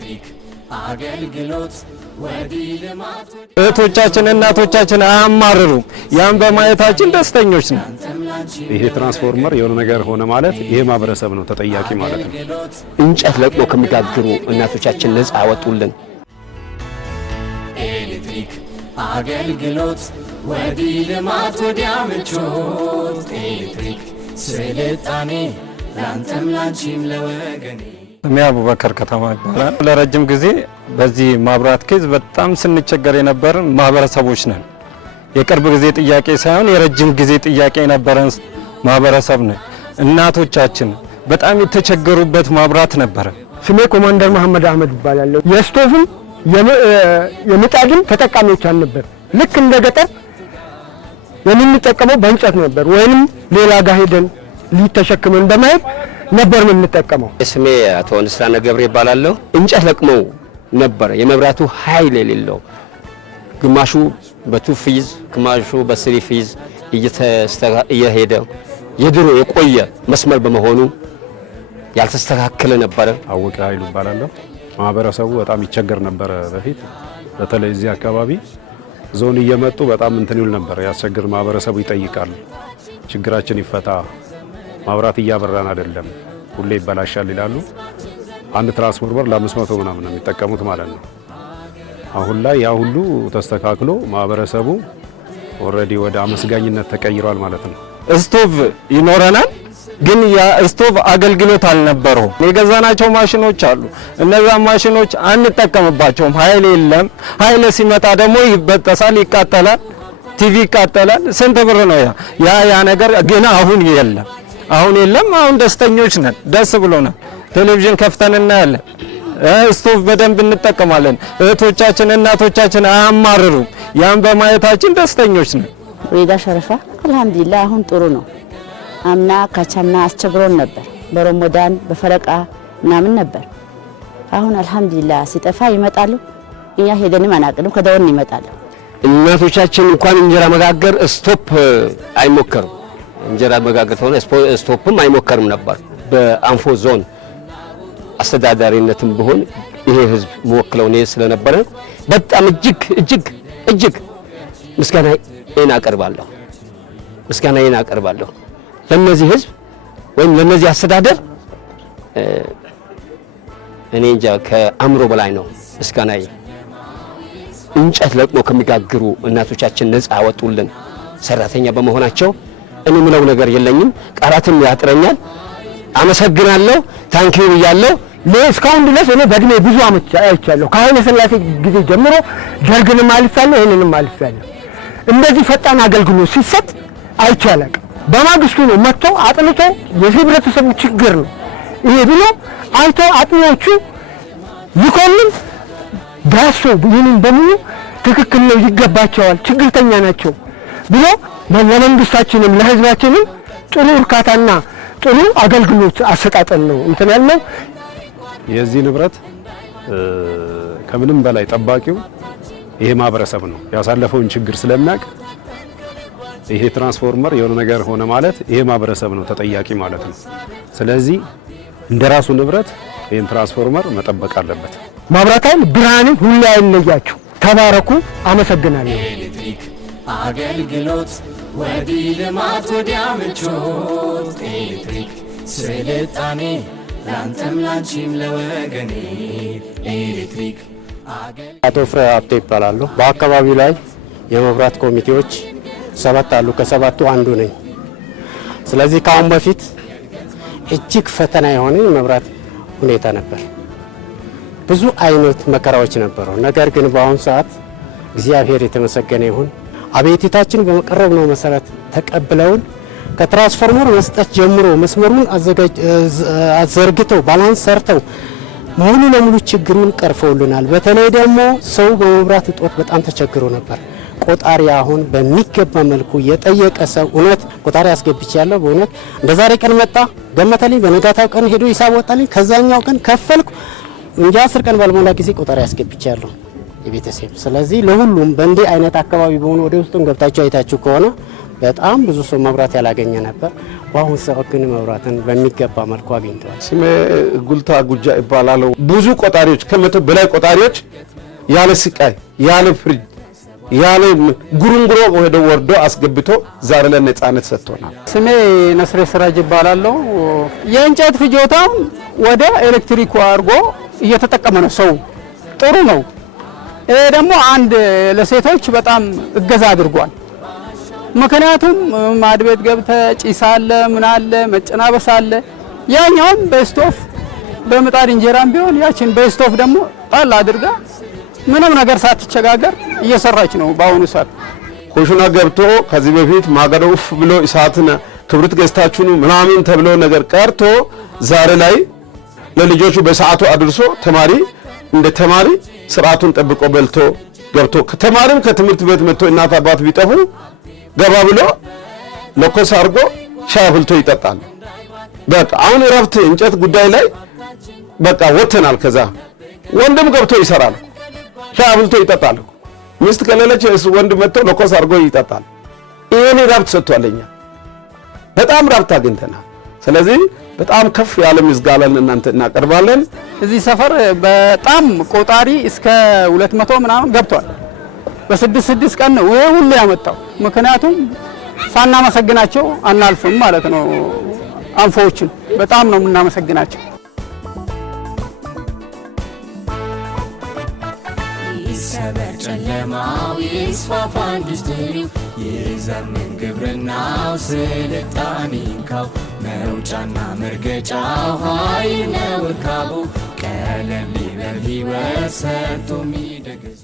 ኤሌክትሪክ አገልግሎት ወዲህ ልማት እህቶቻችን እናቶቻችን አያማርሩም። ያን በማየታችን ደስተኞች ነን። ይሄ ትራንስፎርመር የሆነ ነገር ሆነ ማለት ይሄ ማህበረሰብ ነው ተጠያቂ ማለት ነው። እንጨት ለቅሞ ከሚጋግሩ እናቶቻችን ነፃ አወጡልን። ኤሌክትሪክ አገልግሎት ወዲህ ልማት ወዲያ ምቾት ኤሌክትሪክ ስልጣኔ ላንተም ላንቺም ለወገኔ። ስሜ አቡበከር ከተማ ይባላል። ለረጅም ጊዜ በዚህ ማብራት ኬዝ በጣም ስንቸገር የነበርን ማህበረሰቦች ነን። የቅርብ ጊዜ ጥያቄ ሳይሆን የረጅም ጊዜ ጥያቄ የነበረን ማህበረሰብ ነን። እናቶቻችን በጣም የተቸገሩበት ማብራት ነበረ። ስሜ ኮማንደር መሐመድ አህመድ ይባላል። የስቶቭም የምጣድም ተጠቃሚዎች አልነበር። ልክ እንደ ገጠር የምንጠቀመው በእንጨት ነበር ወይንም ሌላ ጋር ሄደን ሊተሸክመን በማየት ነበር የምንጠቀመው። ስሜ አቶ ንስራነ ገብሬ ይባላለሁ። እንጨት ለቅመው ነበር የመብራቱ ኃይል የሌለው ግማሹ በቱ ፊዝ ግማሹ በስሪ ፊዝ እየሄደ የድሮ የቆየ መስመር በመሆኑ ያልተስተካከለ ነበር። አወቀ ኃይሉ ይባላለሁ። ማህበረሰቡ በጣም ይቸገር ነበር በፊት። በተለይ እዚህ አካባቢ ዞን እየመጡ በጣም እንትን ይል ነበር ያስቸግር። ማህበረሰቡ ይጠይቃሉ፣ ችግራችን ይፈታ፣ ማብራት እያበራን አይደለም፣ ሁሌ ይበላሻል ይላሉ። አንድ ትራንስፎርመር ለ500 ምናምን ነው የሚጠቀሙት ማለት ነው። አሁን ላይ ያ ሁሉ ተስተካክሎ ማህበረሰቡ ኦሬዲ ወደ አመስጋኝነት ተቀይሯል ማለት ነው። ስቶቭ ይኖረናል፣ ግን ያ ስቶቭ አገልግሎት አልነበረውም። የገዛናቸው ማሽኖች አሉ። እነዛ ማሽኖች አንጠቀምባቸውም። ኃይል የለም። ኃይል ሲመጣ ደግሞ ይበጠሳል፣ ይቃጠላል፣ ቲቪ ይቃጠላል። ስንት ብር ነው ያ ነገር ግን አሁን የለም። አሁን ደስተኞች ነን፣ ደስ ብሎናል። ቴሌቪዥን ከፍተን እናያለን። ስቶቭ በደንብ እንጠቀማለን። እህቶቻችን እናቶቻችን አያማርሩም። ያን በማየታችን ደስተኞች ነን። ወይዳ ሸረፋ አልহামዱሊላህ አሁን ጥሩ ነው። አምና ካቻምና አስቸግሮን ነበር። በረመዳን በፈረቃ ምናምን ነበር። አሁን አልহামዱሊላህ ሲጠፋ ይመጣሉ። እኛ ሄደንም አናቅንም፣ ከደወልን ይመጣሉ። እናቶቻችን እንኳን እንጀራ መጋገር ስቶፕ አይሞከርም። እንጀራ መጋገር ሆነ ስቶፕም አይሞከርም ነበር። በአንፎ ዞን አስተዳዳሪነትም ቢሆን ይሄ ህዝብ መወክለው ነው ስለነበረ በጣም እጅግ ምስጋናዬን አቀርባለሁ ለነዚህ ህዝብ ወይም ለነዚህ አስተዳደር። እኔ እንጃ ከአእምሮ በላይ ነው ምስጋናዬ። እንጨት ለቅሞ ከሚጋግሩ እናቶቻችን ነፃ አወጡልን ሰራተኛ በመሆናቸው እኔ ምለው ነገር የለኝም፣ ቃላትም ያጥረኛል። አመሰግናለሁ፣ ታንኪዩ ብያለሁ። እስካሁን ድረስ እኔ በእድሜ ብዙ አመት አይቻለሁ። ከኃይለ ሥላሴ ጊዜ ጀምሮ ደርግንም አልፌያለሁ፣ ይሄንንም አልፌያለሁ። እንደዚህ ፈጣን አገልግሎት ሲሰጥ አይቻልም። በማግስቱ ነው መጥቶ አጥንቶ የህብረተሰቡ ችግር ነው ይሄ ብሎ አይቶ አጥኞቹ ይቆምን ዳሶ ይህንን በሙሉ ትክክል ነው፣ ይገባቸዋል፣ ችግርተኛ ናቸው ብሎ ለመንግስታችንም ለህዝባችንም ጥሩ እርካታና ጥሩ አገልግሎት አሰጣጠን ነው እንትን ያለው። የዚህ ንብረት ከምንም በላይ ጠባቂው ይሄ ማህበረሰብ ነው። ያሳለፈውን ችግር ስለሚያውቅ ይሄ ትራንስፎርመር የሆነ ነገር ሆነ ማለት ይሄ ማህበረሰብ ነው ተጠያቂ ማለት ነው። ስለዚህ እንደራሱ ንብረት ይሄን ትራንስፎርመር መጠበቅ አለበት። ማብራት ኃይል ብርሃንን ሁሉ አይለያችሁ። ተባረኩ። አመሰግናለሁ። ኤሌክትሪክ አገልግሎት ወዲህ ልማት ወዲያ ምቾት ኤሌክትሪክ ስልጣኔ ላንተም ላንቺም ለወገኔ ኤሌክትሪክ አቶ ፍሬ ሀብቴ ይባላሉ። በአካባቢው ላይ የመብራት ኮሚቴዎች 7 አሉ። ከ7ቱ አንዱ ነኝ። ስለዚህ ከአሁን በፊት እጅግ ፈተና የሆነ የመብራት ሁኔታ ነበር። ብዙ አይነት መከራዎች ነበሩ። ነገር ግን በአሁኑ ሰዓት እግዚአብሔር የተመሰገነ ይሁን አቤቱታችን በመቀረብነው መሰረት ተቀብለውን ከትራንስፎርመር መስጠት ጀምሮ መስመሩን አዘርግተው ባላንስ ሰርተው ሙሉ ለሙሉ ችግሩን ቀርፈውልናል። በተለይ ደግሞ ሰው በመብራት እጦት በጣም ተቸግሮ ነበር። ቆጣሪ አሁን በሚገባ መልኩ የጠየቀ ሰው እውነት ቆጣሪ አስገብቻለሁ። በእውነት በዛሬ ቀን መጣ ገመተልኝ፣ በነጋታው ቀን ሄዶ ሂሳብ ወጣልኝ፣ ከዛኛው ቀን ከፈልኩ እንጂ 10 ቀን ባልሞላ ጊዜ ቆጣሪ አስገብቻለሁ የቤተሰብ። ስለዚህ ለሁሉም በእንዲህ አይነት አካባቢ በሆነ ወደ ውስጥም ገብታችሁ አይታችሁ ከሆነ በጣም ብዙ ሰው መብራት ያላገኘ ነበር። በአሁኑ ሰዓት ግን መብራትን በሚገባ መልኩ አግኝተዋል። ስሜ ጉልታ ጉጃ ይባላል። ብዙ ቆጣሪዎች ከመቶ በላይ ቆጣሪዎች ያለ ስቃይ ያለ ፍርድ ያለ ጉሩንጉሮ ወርዶ አስገብቶ ዛሬ ለነጻነት ሰጥቶናል። ስሜ ነስሬ ስራጅ ይባላል። የእንጨት ፍጆታውን ወደ ኤሌክትሪክ አድርጎ እየተጠቀመ ነው ሰው። ጥሩ ነው። ይሄ ደግሞ አንድ ለሴቶች በጣም እገዛ አድርጓል። ምክንያቱም ማድቤት ገብተ ጭስ አለ ምን አለ መጨናበስ አለ። ያኛውም በስቶፍ በምጣድ እንጀራም ቢሆን ያችን በስቶፍ ደግሞ ጣል አድርጋ ምንም ነገር ሳትቸጋገር እየሰራች ነው በአሁኑ ሰዓት። ኮሽና ገብቶ ከዚህ በፊት ማገዶ ኡፍ ብሎ እሳትን ክብርት ገዝታችሁ ምናምን ተብሎ ነገር ቀርቶ ዛሬ ላይ ለልጆቹ በሰዓቱ አድርሶ ተማሪ እንደ ተማሪ ስርዓቱን ጠብቆ በልቶ ገብቶ ከተማሪም ከትምህርት ቤት መጥቶ እናት አባት ቢጠፉ ገባ ብሎ ለኮስ አድርጎ ሻይ አፍልቶ ይጠጣል። በቃ አሁን እረፍት እንጨት ጉዳይ ላይ በቃ ወተናል። ከዛ ወንድም ገብቶ ይሰራል፣ ሻይ አፍልቶ ይጠጣል። ሚስት ከሌለች ወንድ መጥቶ ለኮስ አድርጎ ይጠጣል። ይሄን እረፍት ሰጥቷለኛ። በጣም እረፍት አግኝተናል። ስለዚህ በጣም ከፍ ያለ ምስጋናን እናንተ እናቀርባለን። እዚህ ሰፈር በጣም ቆጣሪ እስከ 200 ምናምን ገብቷል። በ6 ቀን ነው ይሄ ሁሉ ያመጣው። ምክንያቱም ሳናመሰግናቸው አናልፍም ማለት ነው። አንፎዎችን በጣም ነው የምናመሰግናቸው። ይሰበር ጨለማው ይስፋፋ ኢንዱስትሪው ይዘምን ግብርናው ስልጣኔንካው መውጫና መርገጫው ኃይል ነው እርካቡ ቀለም ሊበል ሕይወት ሰርቶ የሚደግዙ